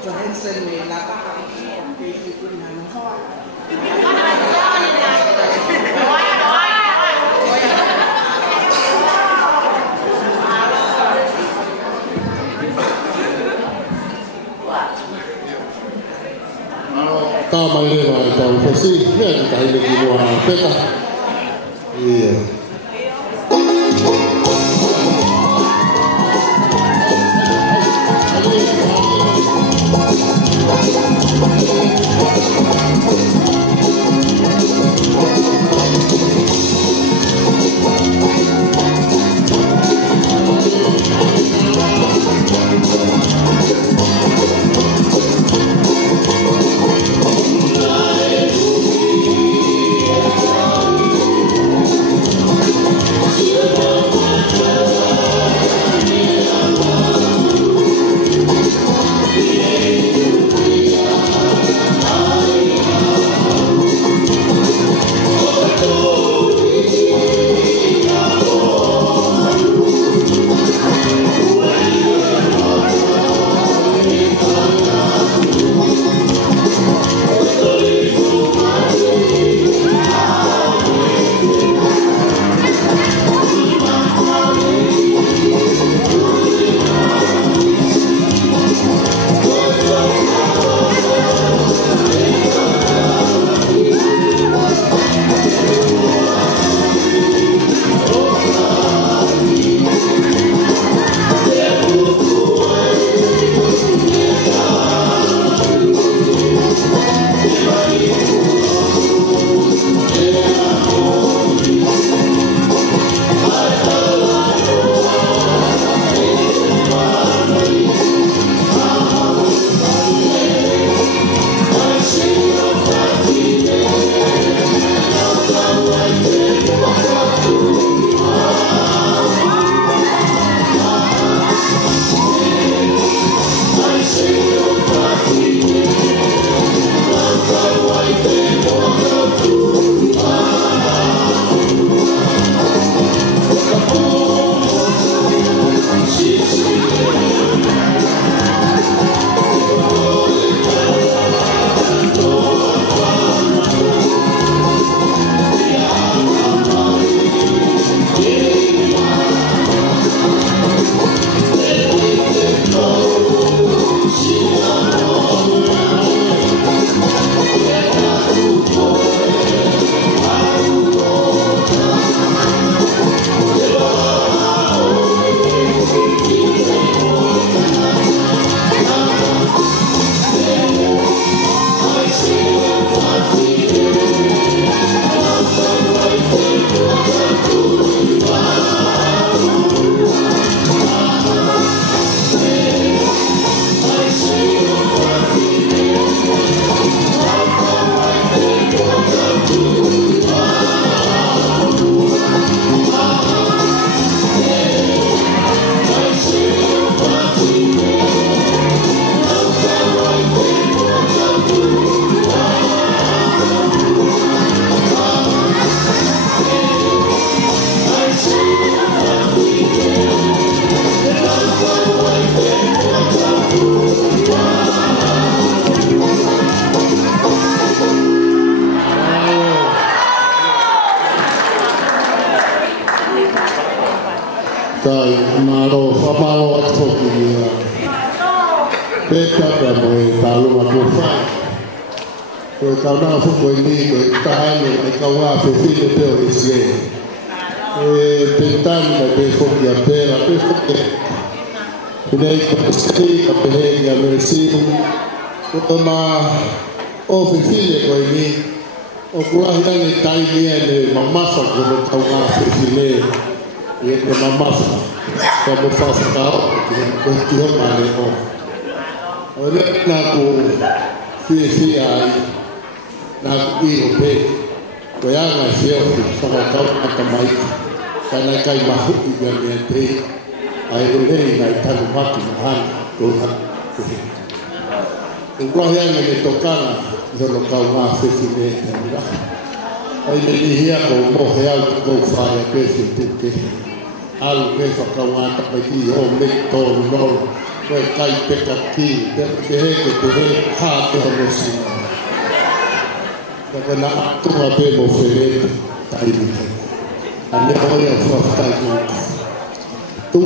Johansson ni lapa di Kunang. Tama leva então fosse mesmo tá indo aqui no ar peta e kai maro famaro atfokia peta da moi talu ma fa ko ka na fu ko ni ko ta ni ka wa fe fi de pe o isi pentan da pe fo ya pe la pe fo ke nei ko sti ka pe ya mersi ko ma o fe fi de ko ni o ko anda ni tai ni ne mamma fa ko ka wa fe fi le e que mamma como faço tal que eu mane o olha na ko fi ai na i o pe ko ya na se o fa ka ka mai kana kai ma hu i ga me te ai o le na ta ma ki ha to ha en ko ya me tocana yo lo ka ma se fi me ai le hia ko mo hea ko fa ya pe se tu ke al que fa ka wa ta pe ki o me to no koe kai peka ki, te he hāte honosi. Taka na atunga pe mo where, tai ni. Ane oia whaftai